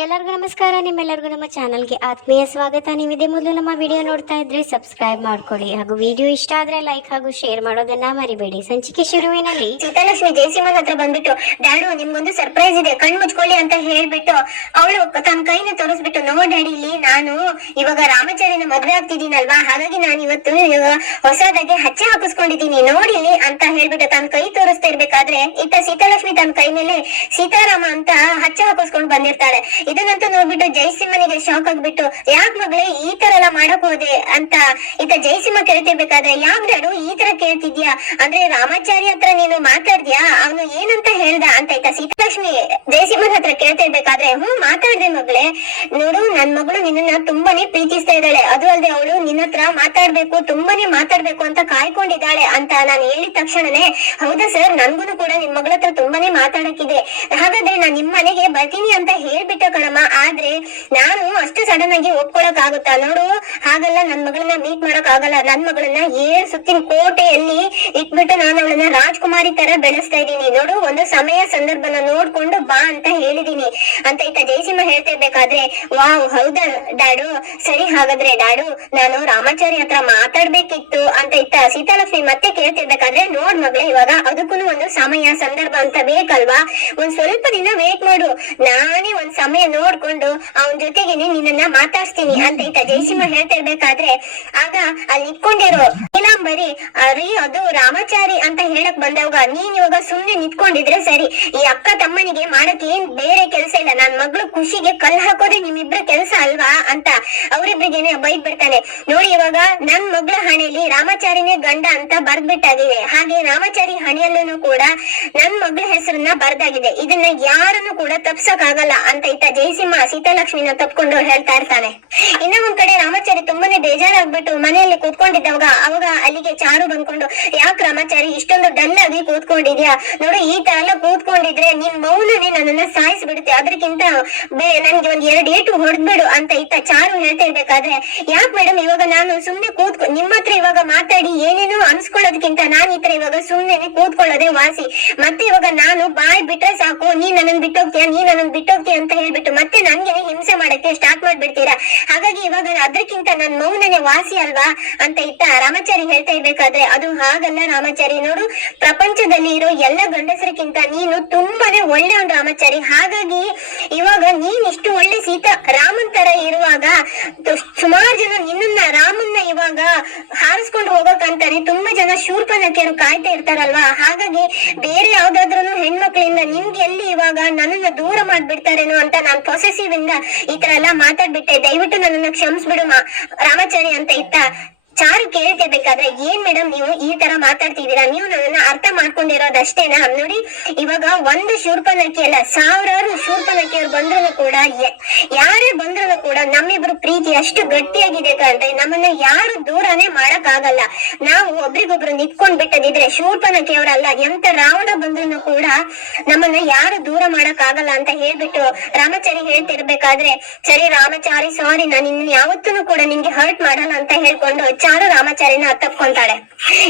ಎಲ್ಲರಿಗೂ ನಮಸ್ಕಾರ, ನಿಮ್ಮೆಲ್ಲರಿಗೂ ನಮ್ಮ ಚಾನಲ್ಗೆ ಆತ್ಮೀಯ ಸ್ವಾಗತ. ನೀವಿದೆ ಮೊದಲು ನಮ್ಮ ವಿಡಿಯೋ ನೋಡ್ತಾ ಇದ್ರೆ ಸಬ್ಸ್ಕ್ರೈಬ್ ಮಾಡ್ಕೊಳ್ಳಿ. ಹಾಗೂ ವಿಡಿಯೋ ಇಷ್ಟ ಆದ್ರೆ ಲೈಕ್ ಹಾಗೂ ಶೇರ್ ಮಾಡೋದನ್ನ ಮರಿಬೇಡಿ. ಸಂಚಿಕೆ ಶುರುವಿನಲ್ಲಿ. ಸೀತಾಲಕ್ಷ್ಮಿ ಜಯಸಿಂಹನ್ ಹತ್ರ ಬಂದ್ಬಿಟ್ಟು, ಡ್ಯಾಡು, ನಿಮ್ಗೊಂದು ಸರ್ಪ್ರೈಸ್ ಇದೆ. ಕಣ್ ಮುಚ್ಕೊಳ್ಳಿ ಅಂತ ಹೇಳ್ಬಿಟ್ಟು, ಅವಳು ತನ್ನ ಕೈನ ತೋರಿಸ್ಬಿಟ್ಟು, ನೋ ಡ್ಯಾಡಿ, ಇಲ್ಲಿ ನಾನು ಇವಾಗ ರಾಮಚಾರಿನ ಮದ್ವೆ ಆಗ್ತಿದ್ದೀನಲ್ವಾ? ಹಾಗಾಗಿ ನಾನು ಇವತ್ತು ಹೊಸದಾಗಿ ಹಚ್ಚೆ ಹಾಕಿಸ್ಕೊಂಡಿದ್ದೀನಿ. ನೋಡಿ ಇಲ್ಲಿ ಅಂತ ಹೇಳ್ಬಿಟ್ಟು ತನ್ನ ಕೈ ತೋರಿಸ್ತಾ ಇರ್ಬೇಕಾದ್ರೆ, ಇತ್ತ ಸೀತಾಲಕ್ಷ್ಮಿ ತನ್ನ ಕೈ ಮೇಲೆ ಸೀತಾರಾಮ ಅಂತ ಹಚ್ಚೆ ಹಾಕಿಸ್ಕೊಂಡು ಬಂದಿರ್ತಾಳೆ. ಇದನ್ನಂತೂ ನೋಡ್ಬಿಟ್ಟು ಜಯಸಿಂಹನಿಗೆ ಶಾಕ್ ಆಗ್ಬಿಟ್ಟು, ಯಾಕ್ ಮಗಳೇ ಈ ತರ ಎಲ್ಲ ಮಾಡಕ್ ಅಂತ ಈತ ಜಯಸಿಂಹ ಕೇಳ್ತಿರ್ಬೇಕಾದ್ರೆ ಯಾಕ್ ಡ್ಯಾಡು ಈ ತರ ಕೇಳ್ತಿದ್ಯಾ? ಅಂದ್ರೆ ರಾಮಾಚಾರ್ಯ ಹತ್ರ ನೀನು ಮಾತಾಡ್ದ್ಯಾ? ಅವನು ಏನಂತ ಹೇಳ್ದ ಅಂತ ಈತ ಸೀತಾಲಕ್ಷ್ಮಿ ಜಯಸಿಂಹನ ಹತ್ರ ಕೇಳ್ತಿರ್ಬೇಕಾದ್ರೆ, ಹ್ಮ್, ಮಾತಾಡ್ದೆ ಮಗಳೇ. ನೋಡು, ನನ್ ಮಗಳು ನಿನ್ನನ್ನ ತುಂಬಾನೇ ಪ್ರೀತಿಸ್ತಾ ಇದ್ದಾಳೆ. ಅದು ಅಲ್ಲದೆ ಅವಳು ನಿನ್ನ ಹತ್ರ ಮಾತಾಡ್ಬೇಕು, ತುಂಬಾನೇ ಮಾತಾಡ್ಬೇಕು ಅಂತ ಕಾಯ್ಕೊಂಡಿದ್ದಾಳೆ ಅಂತ ನಾನು ಹೇಳಿದ ತಕ್ಷಣನೇ, ಹೌದಾ ಸರ್? ನನ್ಗೂನು ಕೂಡ ನಿಮ್ ಮಗಳ ಹತ್ರ ತುಂಬಾನೇ ಮಾತಾಡಕ್ಕಿದೆ. ಹಾಗಾದ್ರೆ ನಾನ್ ನಿಮ್ ಮನೆಗೆ ಬರ್ತೀನಿ ಅಂತ ಹೇಳ್ಬಿಟ್ಟು ಕಣಮ್ಮ ಆದ್ರೆ ನಾನು ಅಷ್ಟು ಸಡನ್ ಆಗಿ ಒಪ್ಕೊಳಕ್ ಆಗುತ್ತಾ ನೋಡು, ಹಾಗಲ್ಲ, ನನ್ ಮಗಳನ್ನ ಮೀಟ್ ಮಾಡಕ್ ಆಗಲ್ಲ ನನ್ ಮಗಳನ್ನ ಏಳ್ ಸುತ್ತಿನ ಕೋಟೆಯಲ್ಲಿ ಇಟ್ಬಿಟ್ಟು ನಾನು ಅವಳನ್ನ ರಾಜ್ಕುಮಾರಿ ತರ ಬೆಳೆಸ್ತಾ ಇದ್ದೀನಿ. ನೋಡು, ಒಂದು ಸಮಯ ಸಂದರ್ಭನ ನೋಡ್ಕೊಂಡು ಬಾ ಅಂತ ಹೇಳಿದೀನಿ. ಅಂತ ಇತ್ತ ಜಯಸಿಂಹ ಹೇಳ್ತಿರ್ಬೇಕಾದ್ರೆ ವಾವ್, ಹೌದ ಡಾಡು ಸರಿ ಹಾಗಾದ್ರೆ ಡಾಡು ನಾನು ರಾಮಾಚಾರಿ ಹತ್ರ ಮಾತಾಡ್ಬೇಕಿತ್ತು. ಅಂತ ಇತ್ತ ಸೀತಾಲಕ್ಷ್ಮಿ ಮತ್ತೆ ಕೇಳ್ತಿರ್ಬೇಕಾದ್ರೆ, ನೋಡ್ ಮಗಳೇ, ಇವಾಗ ಅದಕ್ಕೂ ಒಂದು ಸಮಯ, ಸಂದರ್ಭ ಅಂತ ಬೇಕಲ್ವಾ? ಒಂದ್ ಸ್ವಲ್ಪ ದಿನ ವೇಟ್ ಮಾಡು. ನಾನೇ ಒಂದ್ ಸಮಯ ನೋಡ್ಕೊಂಡು ಅವನ್ ಜೊತೆಗೆ ನಿನ್ನನ್ನ ಮಾತಾಡ್ಸ್ತೀನಿ ಅಂತ ಇತ್ತ ಜಯಸಿಂಹ ಹೇಳ್ತಿರ್ಬೇಕಾದ್ರೆ ಆಗ ಅಲ್ಲಿ ಇಟ್ಕೊಂಡಿರೋ ನೀಲಾಂಬರಿ ಅದು ರಾಮಾಚಾರಿ ಅಂತ ಹೇಳಕ್ ಬಂದವಾಗ, ನೀನ್ ಇವಾಗ ಸುಮ್ನೆ ನಿಂತ್ಕೊಂಡಿದ್ರೆ ಸರಿ. ಈ ಅಕ್ಕ ತಮ್ಮನಿಗೆ ಮಾಡಕ್ ಏನ್ ಬೇರೆ ಕೆಲಸ ಇಲ್ಲ. ನನ್ ಮಗಳು ಖುಷಿಗೆ ಕಲ್ ಹಾಕೋದೆ ನಿಮ್ಮಿಬ್ರ ಕೆಲಸ ಅಲ್ವಾ ಅಂತ ಅವರಿಬ್ರಿಗೇನೆ ಬೈದ್ ಬಿಡ್ತಾನೆ ನೋಡಿ ಇವಾಗ ನನ್ ಮಗಳ ಹಣೆಯಲ್ಲಿ ರಾಮಾಚಾರಿನೇ ಗಂಡ ಅಂತ ಬರ್ದ್ಬಿಟ್ಟಾಗಿದೆ. ಹಾಗೆ ರಾಮಾಚಾರಿ ಹಣೆಯಲ್ಲೂ ಕೂಡ ನನ್ ಮಗಳ ಹೆಸರನ್ನ ಬರ್ದಾಗಿದೆ. ಇದನ್ನ ಯಾರನ್ನು ಕೂಡ ತಪ್ಸಕ್ ಆಗಲ್ಲ ಅಂತ ಇತ್ತ ಜಯಸಿಂಹ ಸೀತಾಲಕ್ಷ್ಮಿನ ತಪ್ಕೊಂಡು ಹೇಳ್ತಾ ಇರ್ತಾನೆ. ಇನ್ನ ಒಂದ್ ಕಡೆ ರಾಮಾಚಾರಿ ತುಂಬಾನೇ ಬೇಜಾರಾಗ್ಬಿಟ್ಟು ಮನೆಯಲ್ಲಿ ಕೂತ್ಕೊಂಡಿದ್ದವಾಗ, ಅವಾಗ ಅಲ್ಲಿಗೆ ಚಾರು ಬಂದ್ಕೊಂಡು, ಯಾಕ್ ರಾಮಾಚಾರಿ, ಇಷ್ಟೊಂದು ಡಲ್ ಆಗಿ ಕೂತ್ಕೊಂಡಿದ್ಯಾ? ನೋಡು, ಈ ತರ ಎಲ್ಲ ಕೂತ್ಕೊಂಡಿದ್ರೆ ನಿನ್ ಮೌನನೇ ನನ್ನನ್ನ ಸಾಯಿಸ್ಬಿಡುತ್ತೆ. ಅದಕ್ಕಿಂತ ನನ್ಗೆ ಒಂದ್ ಎರಡ್ ಏಟು ಹೊಡೆದ್ಬಿಡು ಅಂತ ಇತ್ತ ಚಾರು ಹೇಳ್ತಾ ಇರ್ಬೇಕಾದ್ರೆ, ಯಾಕೆ ಮೇಡಮ್ ಇವಾಗ ನಾನು ಸುಮ್ನೆ ಕೂತ್ಕೊ ನಿಮ್ಮ ಹತ್ರ ಇವಾಗ ಮಾತಾಡಿ ಏನೇನೋ ಅನ್ಸ್ಕೊಳ್ಳೋದಕ್ಕಿಂತ ನಾನ್ ಈ ತರ ಇವಾಗ ಸುಮ್ನೆ ಕೂತ್ಕೊಳ್ಳೋದೇ ವಾಸಿ. ಮತ್ತೆ ಇವಾಗ ನಾನು ಬಾಯ್ ಬಿಟ್ರೆ ಸಾಕು, ನೀನ್ ನನ್ನ ಬಿಟ್ಟೋಗ್ತೀಯ, ನೀನ್ ನನ್ನ ಬಿಟ್ಟೋಗ್ತೀಯ ಅಂತ ಹೇಳ್ಬಿಟ್ಟು ಮತ್ತೆ ನನ್ಗೆ ಹಿಂಸೆ ಮಾಡಕ್ಕೆ ಸ್ಟಾರ್ಟ್ ಮಾಡ್ಬಿಡ್ತೀರಾ? ಹಾಗಾಗಿ ಇವಾಗ ಅದಕ್ಕಿಂತ ನನ್ ಮೌನನೇ ವಾಸಿ ಅಲ್ವಾ ಅಂತ ಇತ್ತ ರಾಮಾಚಾರಿ ಹೇಳ್ತಾ ಇರ್ಬೇಕಾದ್ರೆ, ಅದು ಹಾಗಲ್ಲ ರಾಮಾಚಾರಿ. ನೋಡು, ಪ್ರಪಂಚದಲ್ಲಿ ಇರೋ ಎಲ್ಲ ಗಂಡಸರಿಗಿಂತ ನೀನು ತುಂಬಾನೇ ಒಳ್ಳೆ ಒಂದು ರಾಮಾಚಾರಿ. ಹಾಗಾಗಿ ಇವಾಗ ನೀನ್ ಇಷ್ಟು ಒಳ್ಳೆ ಸೀತಾ ರಾಮನ್ ತರ ಇರುವಾಗ ಸುಮಾರು ಜನ ನಿನ್ನನ್ನ ರಾಮನ್ನ ಇವಾಗ ಹಾರಿಸ್ಕೊಂಡು ಹೋಗಕ್ಕಂತಾನೆ ತುಂಬಾ ಜನ ಶೂರ್ಪನಕ್ಕೆರು ಕಾಯ್ತಾ ಇರ್ತಾರಲ್ವಾ? ಹಾಗಾಗಿ ಬೇರೆ ಯಾವ್ದಾದ್ರು ಹೆಣ್ಮಕ್ಳಿಂದ ನಿಮ್ಗೆ ಎಲ್ಲಿ ಇವಾಗ ನನ್ನನ್ನ ದೂರ ಮಾಡ್ಬಿಡ್ತಾರೇನೋ ಅಂತ ನಾನ್ ಪೊಸೆಸಿವ್ ಇಂದ ಈ ತರ ಎಲ್ಲಾ ಮಾತಾಡ್ಬಿಟ್ಟೆ. ದಯವಿಟ್ಟು ನನ್ನನ್ನ ಕ್ಷಮಿಸ್ಬಿಡು ರಾಮಾಚಾರಿ ಅಂತ ಇತ್ತ ಚಾರು ಕೇಳ್ತಿರ್ಬೇಕಾದ್ರೆ, ಏನ್ ಮೇಡಮ್ ನೀವು ಈ ತರ ಮಾತಾಡ್ತಿದ್ದೀರಾ? ನೀವು ನನ್ನನ್ನ ಅರ್ಥ ಮಾಡ್ಕೊಂಡಿರೋದಷ್ಟೇನಾ? ನೋಡಿ, ಇವಾಗ ಒಂದು ಶೂರ್ಪನಕ್ಕಿ ಅಲ್ಲ, ಸಾವಿರಾರು ಶೂರ್ಪನಕ್ಕಿಯವ್ರು ಬಂದ್ರು ಕೂಡ ಯಾರೇ ಬಂದ್ರು ಕೂಡ ನಮ್ಮಿಬ್ರು ಪ್ರೀತಿ ಅಷ್ಟು ಗಟ್ಟಿಯಾಗಿದೆ ಕಂಡ್ರೆ ನಮ್ಮನ್ನ ಯಾರು ದೂರನೇ ಮಾಡಕ್ ಆಗಲ್ಲ ನಾವು ಒಬ್ರಿಗೊಬ್ರು ನಿತ್ಕೊಂಡ್ ಬಿಟ್ಟದಿದ್ರೆ ಶೂರ್ಪನಕ್ಕಿಯವರಲ್ಲ ಎಂತ ರಾವಣ ಬಂದ್ರು ಕೂಡ ನಮ್ಮನ್ನ ಯಾರು ದೂರ ಮಾಡಕ್ ಆಗಲ್ಲ ಅಂತ ಹೇಳ್ಬಿಟ್ಟು ರಾಮಚಾರಿ ಹೇಳ್ತಿರ್ಬೇಕಾದ್ರೆ, ಸರಿ ರಾಮಚಾರಿ ಸಾರಿ ನಾನು ಇನ್ನು ಯಾವತ್ತೂ ಕೂಡ ನಿಮ್ಗೆ ಹರ್ಟ್ ಮಾಡಲ್ಲ ಅಂತ ಹೇಳ್ಕೊಂಡು ಚಾರು ರಾಮಚಾರಿನ ತಪ್ಕೊಂತಾಳೆ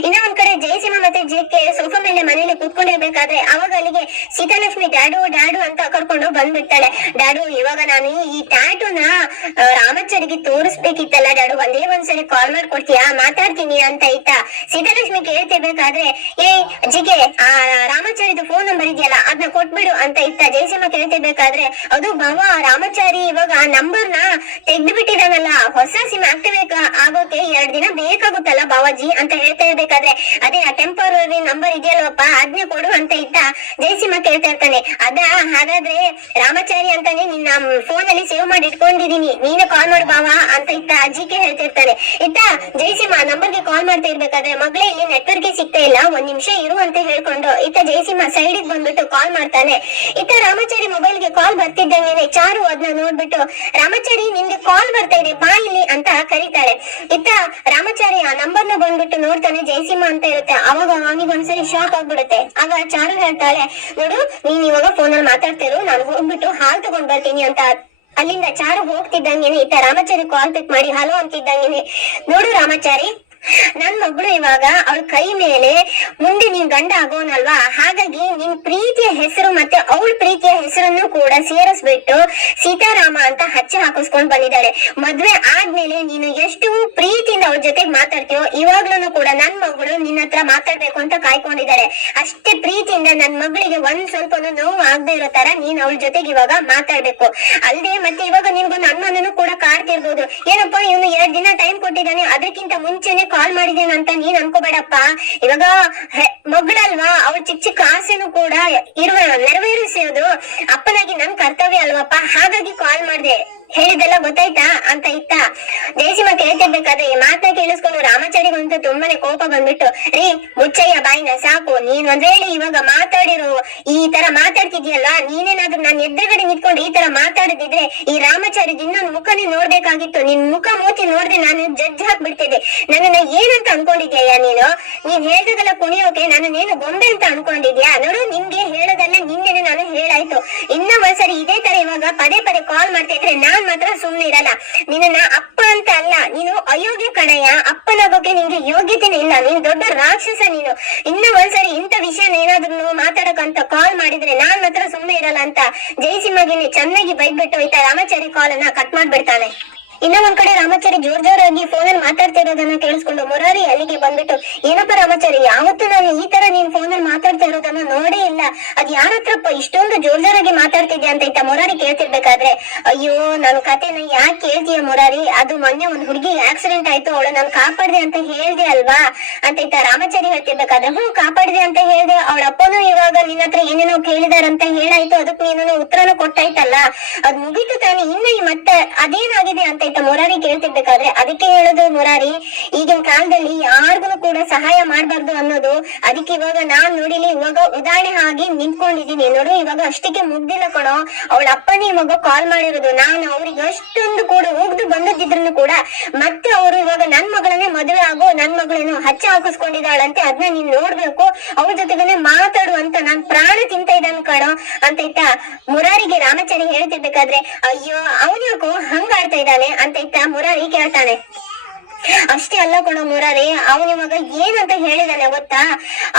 ಇನ್ನ ಒಂದ್ ಕಡೆ ಜಯಸಿಂಹ ಮತ್ತೆ ಜೆಕೆ ಸೋಫಾ ಮೇಲೆ ಮನೇಲಿ ಕೂತ್ಕೊಂಡಿರ್ಬೇಕಾದ್ರೆ ಅವಾಗ ಅಲ್ಲಿಗೆ ಸೀತಾಲಕ್ಷ್ಮಿ ಡ್ಯಾಡು ಡ್ಯಾಡು ಅಂತ ಕರ್ಕೊಂಡು ಬಂದ್ಬಿಡ್ತಾಳೆ. ಡ್ಯಾಡು, ಇವಾಗ ನಾನು ಈ ಟ್ಯಾಟೂನ ರಾಮಚಾರಿಗೆ ತೋರಿಸ್ಬೇಕಿತ್ತಲ್ಲ ಡಾಡು ಒಂದೇ ಒಂದ್ಸರಿ ಕಾಲ್ ಮಾಡ್ಕೊಡ್ತೀಯಾ? ಮಾತಾಡ್ತೀನಿ ಅಂತ ಆಯ್ತಾ? ಸೀತಾಲಕ್ಷ್ಮಿ ಕೇಳ್ತಿರ್ಬೇಕಾದ್ರೆ, ಏ ಜಿಗೆ ಆ, ರಾಮಾಚಾರಿದು ಫೋನ್ ನಂಬರ್ ಇದೆಯಲ್ಲ ಅದನ್ನ ಕೊಟ್ಬಿಡು ಅಂತ ಇತ್ತ ಜಯಸಿಂಹ ಕೇಳ್ತಿರ್ಬೇಕಾದ್ರೆ, ಅದು ಭಾವ, ರಾಮಾಚಾರಿ ಇವಾಗ ಆ ನಂಬರ್ನ ತೆಗ್ದು ಬಿಟ್ಟಿದಾನಲ್ಲ ಹೊಸ ಸಿಮ್ ಆಕ್ಟಿವೇಟ್ ಆಗೋಕೆ ಎರಡ್ ದಿನ ಬೇಕಾಗುತ್ತಲ್ಲ ಬಾವಾಜಿ ಅಂತ ಹೇಳ್ತಾ ಇರ್ಬೇಕಾದ್ರೆ, ಅದೇ, ಆ ಟೆಂಪರರಿ ನಂಬರ್ ಇದೆಯಲ್ವಪ್ಪ ಅದ್ನೇ ಕೊಡು ಅಂತ ಇತ್ತ ಜಯಸಿಂಹ ಕೇಳ್ತಾ ಇರ್ತಾನೆ. ಅದ, ಹಾಗಾದ್ರೆ ರಾಮಾಚಾರಿ ಅಂತಾನೆ ನಿನ್ನ ಫೋನ್ ಅಲ್ಲಿ ಸೇವ್ ಮಾಡಿ ಇಟ್ಕೊಂಡಿದೀನಿ ನೀನು ಕಾಲ್ ಮಾಡಿ ಬಾವಾ ಅಂತ ಇತ್ತ ಅಜ್ಜಿಗೆ ಹೇಳ್ತಿರ್ತಾರೆ ಇತ್ತ ಜಯಸಿಂಹ ನಂಬರ್ಗೆ ಕಾಲ್ ಮಾಡ್ತಾ ಇರ್ಬೇಕಾದ್ರೆ ಮಗಳೇ ಇಲ್ಲಿ ನೆಟ್ವರ್ಕ್ ಸಿಗ್ತಾ ಇಲ್ಲ, ಒಂದ್ ನಿಮಿಷ ಇರು ಅಂತ ಹೇಳ್ಕೊಂಡು ಇತ್ತ ಜಯಸಿಂಹ ಸೈಡಿಗೆ ಬಂದ್ಬಿಟ್ಟು ಕಾಲ್ ಮಾಡ್ತಾನೆ. ಇತ್ತ ರಾಮಾಚಾರಿ ಮೊಬೈಲ್ಗೆ ಕಾಲ್ ಬರ್ತಿದ್ದಂಗೆ ಚಾರು ಅದನ್ನ ನೋಡ್ಬಿಟ್ಟು, ರಾಮಾಚಾರಿ ನಿಮ್ಗೆ ಕಾಲ್ ಬರ್ತಾ ಇದೆ, ಬಾ ಇಲ್ಲಿ ಅಂತ ಕರೀತಾಳೆ. ಇತ್ತ ರಾಮಾಚಾರಿ ಆ ನಂಬರ್ನ ಬಂದ್ಬಿಟ್ಟು ನೋಡ್ತಾನೆ ಜಯಸಿಂಹ ಅಂತ ಇರುತ್ತೆ. ಅವಾಗ ಅವನಿಗೆ ಒಂದ್ಸರಿ ಶಾಕ್ ಆಗ್ಬಿಡುತ್ತೆ. ಆಗ ಚಾರು ಹೇಳ್ತಾಳೆ, ನೋಡು, ನೀನ್ ಇವಾಗ ಫೋನ್ ಅಲ್ಲಿ ಮಾತಾಡ್ತಿರು, ನಾನು ಹೋಗ್ಬಿಟ್ಟು ಹಾಲ್ ತಗೊಂಡ್ ಬರ್ತೀನಿ ಅಂತ ಅಲ್ಲಿಂದ ಚಾರು ಹೋಗ್ತಿದ್ದಂಗೆನೆ ಇತ್ತ ರಾಮಾಚಾರಿ ಕಾಲ್ ಪಿಕ್ ಮಾಡಿ ಹಲೋ ಅಂತಿದ್ದಂಗೆನೆ. ನೋಡು ರಾಮಾಚಾರಿ ನನ್ ಮಗಳು ಇವಾಗ ಅವಳ ಕೈ ಮೇಲೆ ಮುಂದೆ ನೀನ್ ಗಂಡ ಆಗೋನಲ್ವಾ? ಹಾಗಾಗಿ ನಿನ್ ಪ್ರೀತಿಯ ಹೆಸರು ಮತ್ತೆ ಅವಳ ಪ್ರೀತಿಯ ಹೆಸರನ್ನು ಕೂಡ ಸೇರಿಸ್ಬಿಟ್ಟು ಸೀತಾರಾಮ ಅಂತ ಹಚ್ಚಿ ಹಾಕಿಸ್ಕೊಂಡ್ ಬಂದಿದ್ದಾಳೆ. ಮದ್ವೆ ಆದ್ಮೇಲೆ ನೀನು ಎಷ್ಟು ಪ್ರೀತಿಯಿಂದ ಅವ್ರ ಜೊತೆ ಮಾತಾಡ್ತೀಯೋ ಇವಾಗ್ಲೂ ಕೂಡ ನನ್ ಮಗಳು ನಿನ್ನ ಹತ್ರ ಮಾತಾಡ್ಬೇಕು ಅಂತ ಕಾಯ್ಕೊಂಡಿದ್ದಾಳೆ. ಅಷ್ಟೇ ಪ್ರೀತಿಯಿಂದ ನನ್ ಮಗಳಿಗೆ ಒಂದ್ ಸ್ವಲ್ಪ ನೋವು ಆಗದೆ ಇರೋ ತರ ನೀನ್ ಅವ್ಳ ಜೊತೆಗೆ ಇವಾಗ ಮಾತಾಡ್ಬೇಕು. ಅಲ್ದೆ ಮತ್ತೆ ಇವಾಗ ನಿನ್ಗೊಂದು ಅನುಮಾನನು ಕೂಡ ಕಾಡ್ತಿರ್ಬೋದು. ಏನಪ್ಪ, ಇವನು ಎರಡ್ ದಿನ ಟೈಮ್ ಕೊಟ್ಟಿದ್ದಾನೆ, ಅದಕ್ಕಿಂತ ಮುಂಚೆನೆ ಕಾಲ್ ಮಾಡಿದ್ದೇನೆ ಅಂತ ನೀನ್ ಅನ್ಕೋಬೇಡಪ್ಪ. ಇವಾಗ ಮಗಳಲ್ವಾ? ಅವ್ರ ಚಿಕ್ಕ ಚಿಕ್ಕ ಆಸೆನು ಕೂಡ ಇರುವ ನೆರವೇರಿಸೋದು ಅಪ್ಪನಾಗಿ ನನ್ ಕರ್ತವ್ಯ ಅಲ್ವಪ್ಪ. ಹಾಗಾಗಿ ಕಾಲ್ ಮಾಡ್ದೆ. ಹೇಳಿದೆಲ್ಲ ಗೊತ್ತಾಯ್ತಾ ಅಂತ ಇತ್ತ? ಜಯಸಿಂಹ ಕೇಳ್ತಿರ್ಬೇಕಾದ್ರೆ ಈ ಮಾತನ್ನ ಕೇಳಿಸ್ಕೊಂಡು ರಾಮಾಚಾರಿಗಂತೂ ತುಂಬಾನೇ ಕೋಪ ಬಂದ್ಬಿಟ್ಟು, ರೀ, ಮುಚ್ಚಯ್ಯ ಬಾಯಿನ ಸಾಕು, ನೀನ್ ಒಂದ್ ವೇಳೆ ಇವಾಗ ಮಾತಾಡಿರೋ ಈ ತರ ಮಾತಾಡ್ತಿದ್ಯಲ್ಲ, ನೀನೇನಾದ್ರೂ ನಾನು ಎದುರುಗಡೆ ನಿಂತ್ಕೊಂಡು ಈ ತರ ಮಾತಾಡದಿದ್ರೆ ಈ ರಾಮಾಚಾರಿ ಇನ್ನೊಂದು ಮುಖನೇ ನೋಡ್ಬೇಕಾಗಿತ್ತು. ನಿನ್ ಮುಖ ಮೂತಿ ನೋಡ್ದೆ ನಾನು ಜಡ್ಜ್ ಹಾಕ್ಬಿಡ್ತಿದ್ದೆ ನನ್ನನ್ನ ಏನಂತ ಅನ್ಕೊಂಡಿದ್ಯಾ ನೀನು? ನೀನ್ ಹೇಳ್ದದೆಲ್ಲ ಕುಣಿಯೋಕೆ ನನ್ನನ್ನೇನು ಗೊಂಬೆ ಅಂತ ಅನ್ಕೊಂಡಿದ್ಯಾ? ನೋಡು, ನಿನ್ಗೆ ಹೇಳೋದನ್ನ ನಿನ್ನೆನೆ ನಾನು ಹೇಳಾಯ್ತು. ಇನ್ನ ಒಂದ್ಸರಿ ಇದೇ ತರ ಇವಾಗ ಪದೇ ಪದೇ ಕಾಲ್ ಮಾಡ್ತಿದ್ರೆ ನಾನು ನಾನ್ ಮಾತ್ರ ಸುಮ್ನೆ ಇರಲ್ಲ. ನಿನ್ನ ಅಪ್ಪ ಅಂತ ಅಲ್ಲ, ನೀನು ಅಯೋಗ್ಯ ಕಣಯ್ಯ. ಬಗ್ಗೆ ನಿಂಗೆ ಯೋಗ್ಯತೆನೇ ಇಲ್ಲ. ನೀನ್ ದೊಡ್ಡ ರಾಕ್ಷಸ ನೀನು. ಇನ್ನು ಒಂದ್ಸರಿ ಇಂಥ ವಿಷಯ ಏನಾದ್ರು ಮಾತಾಡಕಂತ ಕಾಲ್ ಮಾಡಿದ್ರೆ ನಾನ್ ಮಾತ್ರ ಸುಮ್ನೆ ಇರಲ್ಲ ಅಂತ. ಜಯಸಿಂಹಗಿನಿ ಚೆನ್ನಾಗಿ ಬೈದ್ಬಿಟ್ಟು ಹೋಯ್ತಾ ರಾಮಾಚಾರಿ ಕಾಲ್ ಅನ್ನ ಕಟ್ ಮಾಡ್ಬಿಡ್ತಾನೆ. ಇನ್ನ ಒಂದ್ ಕಡೆ ರಾಮಾಚಾರಿ ಜೋರ್ ಜೋರಾಗಿ ಅಲ್ಲಿ ಮಾತಾಡ್ತಿರೋದನ್ನ ಕೇಳಿಸ್ಕೊಂಡು ಮುರಾರಿ ಅಲ್ಲಿಗೆ ಬಂದ್ಬಿಟ್ಟು, ಏನಪ್ಪ ರಾಮಾಚಾರಿ, ಯಾವತ್ತು ನಾನು ಈ ತರ ನೀನ್ ಫೋನಲ್ಲಿ ಮಾತಾಡ್ತಾ ಇರೋದನ್ನ ನೋಡೇ ಇಲ್ಲ. ಅದ್ ಯಾರ ಹತ್ರಪ್ಪ ಇಷ್ಟೊಂದು ಜೋರ್ ಜೋರಾಗಿ ಮಾತಾಡ್ತಿದ್ಯಾ ಅಂತ ಇತ್ತ ಮುರಾರಿ ಕೇಳ್ತಿರ್ಬೇಕಾದ್ರೆ, ಅಯ್ಯೋ, ನನ್ ಕತೆನ ಯಾಕೆ ಕೇಳ್ತೀಯ ಮುರಾರಿ? ಅದು ಮೊನ್ನೆ ಒಂದ್ ಹುಡುಗಿ ಆಕ್ಸಿಡೆಂಟ್ ಆಯ್ತು, ಅವಳು ನಾನು ಕಾಪಾಡ್ದೆ ಅಂತ ಹೇಳ್ದೆ ಅಲ್ವಾ? ಅಂತ ಇತ್ತ ರಾಮಾಚಾರಿ ಹೇಳ್ತಿರ್ಬೇಕಾದ್ರೆ, ಹ್ಞೂ, ಕಾಪಾಡಿದೆ ಅಂತ ಹೇಳ್ದೆ. ಅವಳ ಅಪ್ಪನು ಇವಾಗ ನಿನ್ನ ಹತ್ರ ಏನೇನೋ ಕೇಳಿದಾರಂತ ಹೇಳಾಯ್ತು. ಅದಕ್ಕೆ ನೀನು ಉತ್ತರನು ಕೊಟ್ಟಾಯ್ತಲ್ಲ. ಅದ್ ಮುಗೀತು ತಾನೇ. ಇನ್ನ ಈ ಮತ್ತೆ ಅದೇನಾಗಿದೆ ಅಂತ ಇತ್ತ ಮುರಾರಿ ಕೇಳ್ತಿರ್ಬೇಕಾದ್ರೆ ಅದಕ್ಕೆ ಹೇಳೋದು ಮುರಾರಿ, ಈಗಿನ ಕಾಲದಲ್ಲಿ ಯಾರಿಗೂ ಕೂಡ ಸಹಾಯ ಮಾಡಬಾರ್ದು ಅನ್ನೋದು. ಅದಕ್ಕೆ ಇವಾಗ ನಾನ್ ನೋಡಿಲಿ ಇವಾಗ ಉದಾಹರಣೆ ಆಗಿ ನಿಂತ್ಕೊಂಡಿದೀನಿ ನೋಡು, ಇವಾಗ ಅಷ್ಟಕ್ಕೆ ಮುಗ್ದಿಲ್ಲ ಕಣೋ. ಅವಳ ಅಪ್ಪನೇ ಇವಾಗ ಕಾಲ್ ಮಾಡಿರೋದು. ನಾನು ಅವ್ರಿಗೆ ಎಷ್ಟೊಂದು ಕೂಡ ಹೋಗ್ದು ಬಂದದಿದ್ರು ಕೂಡ ಮತ್ತೆ ಅವರು ಇವಾಗ ನನ್ ಮಗಳನ್ನೇ ಮದುವೆ ಆಗೋ, ನನ್ ಮಗಳೇನು ಹಚ್ಚ ಹಾಕಿಸ್ಕೊಂಡಿದ್ದಾಳಂತೆ. ಅದನ್ನ ನೀನ್ ನೋಡ್ಬೇಕು. ಅವ್ರ ಜೊತೆಗೇನೆ ಮಾತಾಡು ಅಂತ ನಾನ್ ಪ್ರಾಣ ತಿಂತ ಇದ್ದಾನ ಕಣೋ. ಅಂತ ಇತ್ತ ಮುರಾರಿಗೆ ರಾಮಚಾರಿ ಹೇಳ್ತಿರ್ಬೇಕಾದ್ರೆ, ಅಯ್ಯೋ ಅವನ್ ಯಾಕೋ ಹಂಗ ಆಡ್ತಾ ಇದ್ದಾನೆ ಅಂತ ಇತ್ತ ಮುರಾರಿ ಕೇಳ್ತಾನೆ. ಅಷ್ಟೇ ಅಲ್ಲ ಕಣೋ ಮುರಾರಿ ಅವನ್ ಇವಾಗ ಏನಂತ ಹೇಳಿದಾನೆ ಗೊತ್ತಾ?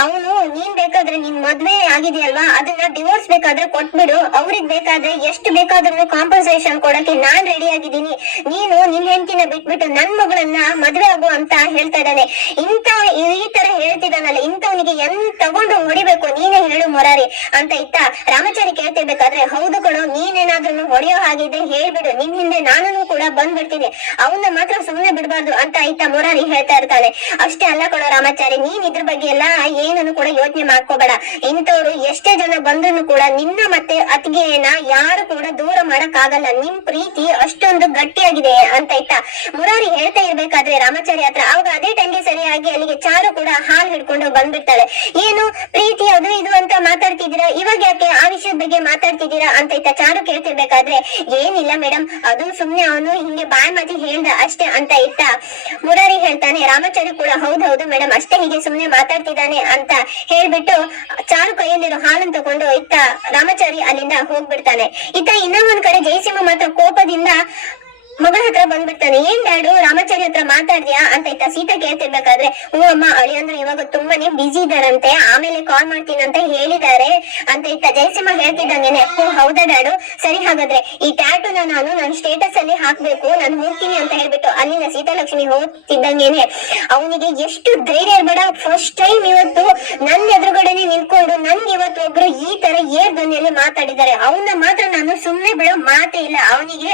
ಅವನು ನೀನ್ ಬೇಕಾದ್ರೆ ನಿನ್ ಮದ್ವೆ ಆಗಿದೆಯಲ್ವಾ? ಅದನ್ನ ಡಿವೋರ್ಸ್ ಬೇಕಾದ್ರೆ ಕೊಟ್ಬಿಡು. ಅವ್ರಿಗ್ ಬೇಕಾದ್ರೆ ಎಷ್ಟು ಬೇಕಾದ್ರೂ ಕಾಂಪನ್ಸೇಷನ್ ಕೊಡಕ್ಕೆ ನಾನ್ ರೆಡಿ ಆಗಿದ್ದೀನಿ. ನೀನು ನಿನ್ ಹೆಂಡತಿನ ಬಿಟ್ಬಿಟ್ಟು ನನ್ ಮಗಳನ್ನ ಮದ್ವೆ ಆಗು ಅಂತ ಹೇಳ್ತಾ ಇದ್ದಾನೆ. ಇಂತ ಈ ತರ ಹೇಳ್ತಿದ್ದಾನಲ್ಲ, ಇಂಥವನಿಗೆ ಎನ್ ತಗೊಂಡು ಹೊಡಿಬೇಕು ನೀನೇ ಹೇಳು ಮುರಾರಿ ಅಂತ ಇತ್ತ? ರಾಮಚಾರಿ ಕೇಳ್ತಿರ್ಬೇಕಾದ್ರೆ, ಹೌದು ಕಣೋ ನೀನೇನಾದ್ರೂ ಹೊಡೆಯೋ ಹಾಗಿದ್ರೆ ಹೇಳ್ಬಿಡು. ನಿನ್ ಹಿಂದೆ ನಾನು ಕೂಡ ಬಂದ್ಬಿಡ್ತೀನಿ. ಅವನ್ನ ಮಾತ್ರ ಸುಮ್ನೆ ಬಿಡಬಾರ್ದು ಅಂತ ಇತ್ತ ಮುರಾರಿ ಹೇಳ್ತಾ ಇರ್ತಾನೆ ಅಷ್ಟೇ ಅಲ್ಲ ಕೊಡೋ ರಾಮಾಚಾರಿ, ನೀನ್ ಇದ್ರ ಬಗ್ಗೆ ಎಲ್ಲ ಏನನ್ನು ಕೂಡ ಯೋಚನೆ ಮಾಡ್ಕೋಬೇಡ. ಇಂಥವ್ರು ಎಷ್ಟೇ ಜನ ಬಂದ್ರು ಕೂಡ ನಿನ್ನ ಮತ್ತೆ ಅತಿಗೆಯನ್ನ ಯಾರು ಕೂಡ ದೂರ ಮಾಡಕ್ ಆಗಲ್ಲ ನಿಮ್ ಪ್ರೀತಿ ಅಷ್ಟೊಂದು ಗಟ್ಟಿಯಾಗಿದೆ ಅಂತ ಇತ್ತ ಮುರಾರಿ ಹೇಳ್ತಾ ಇರ್ಬೇಕಾದ್ರೆ ರಾಮಾಚಾರಿ ಹತ್ರ ಅವಾಗ ಅದೇ ಟೈಮ್ಗೆ ಸರಿಯಾಗಿ ಅಲ್ಲಿಗೆ ಚಾರು ಕೂಡ ಹಾಲು ಹಿಡ್ಕೊಂಡು ಬಂದ್ಬಿಡ್ತಾಳೆ. ಏನು ಪ್ರೀತಿ ಅದು ಇದು ಅಂತ ಮಾತಾಡ್ತಿದ್ದೀರಾ? ಇವಾಗ ಯಾಕೆ ಆ ವಿಷಯದ ಬಗ್ಗೆ ಮಾತಾಡ್ತಿದ್ದೀರಾ ಅಂತ ಇತ್ತ ಚಾರು ಕೇಳ್ತಿರ್ಬೇಕಾದ್ರೆ ಏನಿಲ್ಲ ಮೇಡಮ್ ಅದು ಸುಮ್ನೆ ಅವನು ಹಿಂಗೆ ಬಾಯ್ ಮಾತಿ ಹೇಳ್ದ ಅಷ್ಟೇ ಅಂತ ಇತ್ತ ಮುರಾರಿ ಹೇಳ್ತಾನೆ ರಾಮಚಂದ್ರ ಕೂಡ ಹೌದು ಹೌದು ಮೇಡಮ್ ಅಷ್ಟೇ ಹೀಗೆ ಸುಮ್ನೆ ಮಾತಾಡ್ತಿದ್ದಾನೆ ಅಂತ ಹೇಳ್ಬಿಟ್ಟು ಚಾರು ಕೈಯಲ್ಲಿರೋ ಹಾಲನ್ನು ತಗೊಂಡು ಇತ್ತ ರಾಮಚಾರಿ ಅಲ್ಲಿಂದ ಹೋಗ್ಬಿಡ್ತಾನೆ. ಇತ್ತ ಇನ್ನೊಂದ್ ಕಡೆ ಜಯಸಿಂಹ ಮಾತ್ರ ಕೋಪದಿಂದ ಮಗಳ ಹತ್ರ ಬಂದ್ಬಿಡ್ತಾನೆ. ಏನ್ ಡ್ಯಾಡು ರಾಮಾಚಾರಿ ಹತ್ರ ಮಾತಾಡ್ದ್ಯಾ ಅಂತ ಇತ್ತ ಸೀತಾ ಕೇಳ್ತಿರ್ಬೇಕಾದ್ರೆ, ಹ್ಞೂ ಅಮ್ಮ ಅಳಿ ಅಂದ್ರೆ ಇವಾಗ ತುಂಬಾನೇ ಬಿಜಿ ಇದಾರಂತೆ ಆಮೇಲೆ ಕಾಲ್ ಮಾಡ್ತೀನಿ ಅಂತ ಹೇಳಿದ್ದಾರೆ ಅಂತ ಇತ್ತ ಜಯಸಿಂಹ ಹೇಳ್ತಿದ್ದಂಗೆನೆ. ಹ್ಞೂ, ಹೌದಾ ಡ್ಯಾಡು ಸರಿ ಹಾಗಾದ್ರೆ, ಈ ಟ್ಯಾಟೂನ ನಾನು ನನ್ನ ಸ್ಟೇಟಸ್ ಅಲ್ಲಿ ಹಾಕ್ಬೇಕು, ನಾನು ಹೋಗ್ತೀನಿ ಅಂತ ಹೇಳ್ಬಿಟ್ಟು ಅಲ್ಲಿನ ಸೀತಾಲಕ್ಷ್ಮಿ ಹೋಗ್ತಿದ್ದಂಗೆನೆ. ಅವನಿಗೆ ಎಷ್ಟು ಧೈರ್ಯ ಇರ್ಬೇಡ ಫಸ್ಟ್ ಟೈಮ್ ಇವತ್ತು ನನ್ನ ಎದುರುಗಡೆನೆ ನಿಂತ್ಕೊಂಡು ನನ್ಗೆ ಇವತ್ತು ಒಬ್ರು ಈ ತರ ಏರ್ ಧ್ವನಿಯಲ್ಲಿ ಮಾತಾಡಿದ್ದಾರೆ. ಅವನ್ನ ಮಾತ್ರ ನಾನು ಸುಮ್ನೆ ಬಿಡೋ ಮಾತೇ ಇಲ್ಲ. ಅವನಿಗೆ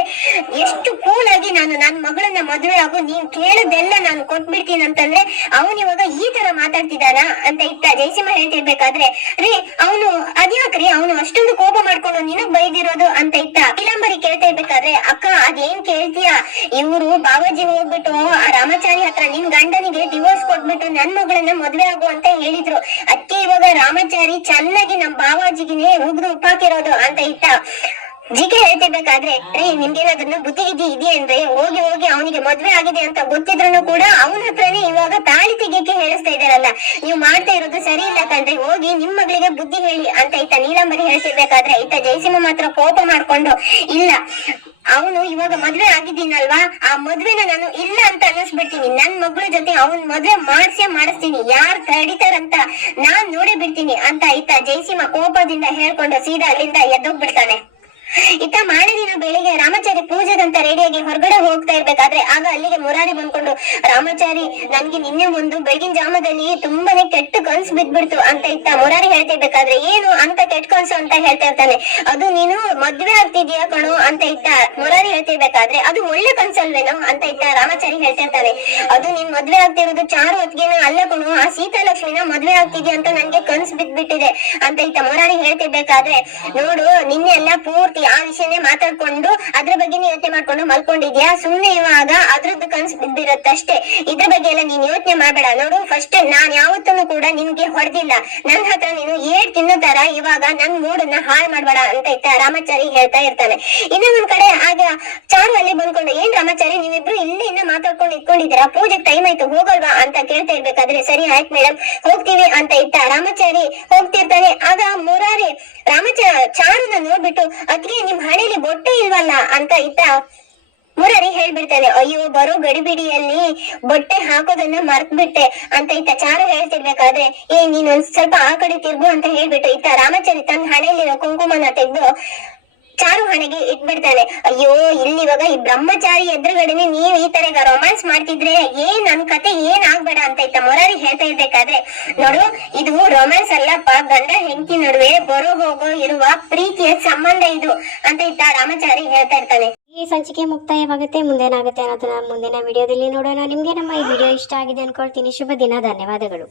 ಎಷ್ಟು ಕೂಲ್ ಆಗಿ ನಾನು ನನ್ನ ಮಗಳನ್ನ ಮದುವೆ ಆಗು, ನೀನ್ ಕೇಳದೆಲ್ಲ ನಾನು ಕೊಟ್ಬಿಡ್ತೀನಿ ಅಂತಂದ್ರೆ ಅವನ್ ಇವಾಗ ಈ ತರ ಮಾತಾಡ್ತಿದ್ದಾನ ಅಂತ ಇತ್ತ ಜಯಸಿಂಹ ಹೇಳ್ತಿರ್ಬೇಕಾದ್ರೆ, ರೀ, ಅವನು ಅದ್ಯಾಕ್ರಿ ಅವನು ಅಷ್ಟೊಂದು ಕೋಪ ಮಾಡ್ಕೊಂಡು ನಿನಗ್ ಬೈದಿರೋದು ಅಂತ ಇತ್ತ ಇಲಂಬರಿ ಕೇಳ್ತಾ ಇರ್ಬೇಕಾದ್ರೆ, ಅಕ್ಕ, ಅದೇನ್ ಕೇಳ್ತೀಯ? ಇವ್ರು ಬಾಬಾಜಿ ಹೋಗ್ಬಿಟ್ಟು ಆ ರಾಮಾಚಾರಿ ಹತ್ರ ನಿನ್ ಗಂಡನಿಗೆ ಡಿವೋರ್ಸ್ ಕೊಟ್ಬಿಟ್ಟು ನನ್ ಮಗಳನ್ನ ಮದ್ವೆ ಆಗು ಅಂತ ಹೇಳಿದ್ರು. ಅದಕ್ಕೆ ಇವಾಗ ರಾಮಾಚಾರಿ ಚೆನ್ನಾಗಿ ನಮ್ ಬಾವಾಜಿಗೆ ಉಗ್ದು ಉಪ್ಪಾಕಿರೋದು ಅಂತ ಇತ್ತ ಜಿಕೆ ಹೇಳ್ತಿರ್ಬೇಕಾದ್ರೆ, ರೀ ನಿಮ್ಗೇನಾದ್ರೂ ಬುದ್ಧಿ ಗಿದ್ದಿ ಅಂದ್ರೆ ಹೋಗಿ ಹೋಗಿ ಅವನಿಗೆ ಮದ್ವೆ ಆಗಿದೆ ಅಂತ ಗೊತ್ತಿದ್ರು ಕೂಡ ಅವನ ಹತ್ರನೇ ಇವಾಗ ತಾಳಿ ತೆಗಿಯಕ್ಕೆ ಹೇಳಿಸ್ತಾ ಇದಾರಲ್ಲ ನೀವು ಮಾಡ್ತಾ ಇರೋದು ಸರಿ ಇಲ್ಲ ಕಣ್ರಿ, ಹೋಗಿ ನಿಮ್ ಮಗಳಿಗೆ ಬುದ್ಧಿ ಹೇಳಿ ಅಂತ ಇತ್ತ ನೀಲಾಂಬರಿ ಹೇಳ್ತಿರ್ಬೇಕಾದ್ರೆ ಇತ್ತ ಜಯಸಿಂಹ ಮಾತ್ರ ಕೋಪ ಮಾಡ್ಕೊಂಡು, ಇಲ್ಲ, ಅವನು ಇವಾಗ ಮದ್ವೆ ಆಗಿದ್ದೀನಲ್ವಾ? ಆ ಮದ್ವೆನ ನಾನು ಇಲ್ಲ ಅಂತ ಅನ್ನಿಸ್ಬಿಡ್ತೀನಿ. ನನ್ ಮಗಳ ಜೊತೆ ಅವನ್ ಮದ್ವೆ ಮಾಡ್ಸೇ ಮಾಡಿಸ್ತೀನಿ. ಯಾರ್ ತಡಿತಾರಂತ ನಾನ್ ನೋಡೇ ಬಿಡ್ತೀನಿ ಅಂತ ಇತ್ತ ಜಯಸಿಂಹ ಕೋಪದಿಂದ ಹೇಳ್ಕೊಂಡು ಸೀದಾ ಅಲ್ಲಿಂದ ಎದ್ದೋಗ್ಬಿಡ್ತಾನೆ. ಇತ್ತ ಮಾರನೇ ದಿನ ಬೆಳಿಗ್ಗೆ ರಾಮಾಚಾರಿ ಪೂಜೆದಂತ ರೆಡಿಯಾಗಿ ಹೊರಗಡೆ ಹೋಗ್ತಾ ಇರ್ಬೇಕಾದ್ರೆ ಆಗ ಅಲ್ಲಿಗೆ ಮುರಾರಿ ಬಂದ್ಕೊಂಡು, ರಾಮಾಚಾರಿ, ನನ್ಗೆ ನಿನ್ನೆ ಒಂದು ಬೆಳಗಿನ ಜಾಮದಲ್ಲಿ ತುಂಬಾನೇ ಕೆಟ್ಟ ಕನ್ಸು ಬಿದ್ಬಿಡ್ತು ಅಂತ ಇತ್ತ ಮುರಾರಿ ಹೇಳ್ತಿರ್ಬೇಕಾದ್ರೆ ಏನು ಅಂತ ಕೆಟ್ಟ ಕನ್ಸು ಅಂತ ಹೇಳ್ತಾ ಇರ್ತಾನೆ. ಅದು ನೀನು ಮದ್ವೆ ಆಗ್ತಿದ್ಯಾ ಕಣೋ? ಅಂತ ಇತ್ತ ಮುರಾರಿ ಹೇಳ್ತಿರ್ಬೇಕಾದ್ರೆ ಅದು ಒಳ್ಳೆ ಕನ್ಸಲ್ವೇನೋ? ಅಂತ ಇತ್ತ ರಾಮಾಚಾರಿ ಹೇಳ್ತಿರ್ತಾನೆ ಅದು ನೀನ್ ಮದ್ವೆ ಆಗ್ತಿರೋದು ಚಾರು ಹೊತ್ತಿಗೆನ ಅಲ್ಲ ಕಣು, ಆ ಸೀತಾಲಕ್ಷ್ಮಿನ ಮದ್ವೆ ಆಗ್ತಿದ್ಯಾ ಅಂತ ನನ್ಗೆ ಕನ್ಸು ಬಿದ್ಬಿಟ್ಟಿದೆ. ಅಂತ ಇತ್ತ ಮುರಾರಿ ಹೇಳ್ತಿರ್ಬೇಕಾದ್ರೆ ನೋಡು, ನಿನ್ನೆ ಎಲ್ಲ ಪೂರ್ತಿ ಆ ವಿಷಯನೇ ಮಾತಾಡ್ಕೊಂಡು ಅದ್ರ ಬಗ್ಗೆ ಯೋಚನೆ ಮಾಡ್ಕೊಂಡು ಮಲ್ಕೊಂಡಿದ್ಯಾ? ಸುಮ್ನೆ ಇವಾಗ ಅದ್ರದ್ದು ಕನ್ಸು ಬಿದ್ದಿರತ್ತಷ್ಟೇ. ಇದ್ರ ಬಗ್ಗೆ ಎಲ್ಲ ನೀನ್ ಯೋಚನೆ ಮಾಡ್ಬೇಡ. ನೋಡು ಫಸ್ಟ್ ನಾನ್ ಯಾವತ್ತೂ ಕೂಡ ನಿನ್ಗೆ ಹೊಡೆದಿಲ್ಲ. ನನ್ ಹತ್ರ ನೀನು ಏಟ್ ತಿನ್ನೋ ಇವಾಗ ನನ್ ಮೂಡನ್ನ ಹಾಳು ಮಾಡ್ಬೇಡ ಅಂತ ಇತ್ತ ರಾಮಾಚಾರಿ ಹೇಳ್ತಾ ಇರ್ತಾನೆ. ಇನ್ನ ಒಂದ್ ಕಡೆ ಆಗ ಚಾರು ಅಲ್ಲಿ ಬಂದ್ಕೊಂಡು, ಏನ್ ರಾಮಾಚಾರಿ, ನೀವಿಬ್ರು ಇಲ್ಲಿ ಇನ್ನ ಮಾತಾಡ್ಕೊಂಡು ಇಟ್ಕೊಂಡಿದ್ದೀರಾ? ಪೂಜೆಗೆ ಟೈಮ್ ಆಯ್ತು, ಹೋಗಲ್ವಾ? ಅಂತ ಕೇಳ್ತಾ ಇರ್ಬೇಕಾದ್ರೆ, ಸರಿ, ಆಯ್ತು ಮೇಡಮ್ ಹೋಗ್ತೀವಿ, ಅಂತ ಇತ್ತ ರಾಮಾಚಾರಿ ಹೋಗ್ತಿರ್ತಾನೆ. ಆಗ ಮುರಾರಿ ರಾಮಾಚಾರ ಚಾರುನ ನೋಡ್ಬಿಟ್ಟು ಅದ್ಗೆ ನಿಮ್ ಹಣೆಲಿ ಬೊಟ್ಟೆ ಇಲ್ವಲ್ಲ? ಅಂತ ಇತ್ತ ಮುರರಿ ಹೇಳ್ಬಿಡ್ತಾನೆ, ಅಯ್ಯೋ, ಬರೋ ಗಡಿಬಿಡಿಯಲ್ಲಿ ಬೊಟ್ಟೆ ಹಾಕೋದನ್ನ ಮರ್ತ್ ಬಿಟ್ಟೆ ಅಂತ ಇತ್ತ ಚಾರು ಹೇಳ್ತಿರ್ಬೇಕಾದ್ರೆ, ಏ ನೀನ್ ಸ್ವಲ್ಪ ಆ ಕಡೆ ತಿರ್ಗು, ಅಂತ ಹೇಳ್ಬಿಟ್ಟು ಇತ್ತ ರಾಮಚಾರಿ ತನ್ನ ಹಣೆಯಲ್ಲಿರೋ ಕುಂಕುಮನ ತೆಗೆದು ಚಾರು ಹಣೆಗೆ ಇಟ್ಬಿಡ್ತಾನೆ ಅಯ್ಯೋ ಇಲ್ಲಿ ಇವಾಗ ಈ ಬ್ರಹ್ಮಚಾರಿ ಎದುರುಗಡೆನೆ ನೀವ್ ಈ ತರ ರೊಮ್ಯಾನ್ಸ್ ಮಾಡ್ತಿದ್ರೆ ಏನ್ ನನ್ ಕತೆ ಏನ್ ಆಗ್ಬೇಡ ಅಂತ ಇತ್ತ ಮೊರಾರಿ ಹೇಳ್ತಾ ಇರ್ಬೇಕಾದ್ರೆ, ನೋಡು, ಇದು ರೊಮ್ಯಾನ್ಸ್ ಅಲ್ಲಪ್ಪ ಗಂಡ ಹೆಂಡತಿ ನಡುವೆ ಬರೋ ಹೋಗೋ ಇರುವ ಪ್ರೀತಿಯ ಸಂಬಂಧ ಇದು ಅಂತ ಇತ್ತ ರಾಮಚಾರಿ ಹೇಳ್ತಾ ಇರ್ತಾನೆ. ಈ ಸಂಚಿಕೆ ಮುಕ್ತಾಯವಾಗುತ್ತೆ. ಮುಂದೇನಾಗುತ್ತೆ ಅನ್ನೋದನ್ನ ಮುಂದಿನ ವಿಡಿಯೋದಲ್ಲಿ ನೋಡೋಣ. ನಿಮ್ಗೆ ನಮ್ಮ ಈ ವಿಡಿಯೋ ಇಷ್ಟ ಆಗಿದೆ ಅನ್ಕೊಳ್ತೀನಿ. ಶುಭ ದಿನ. ಧನ್ಯವಾದಗಳು.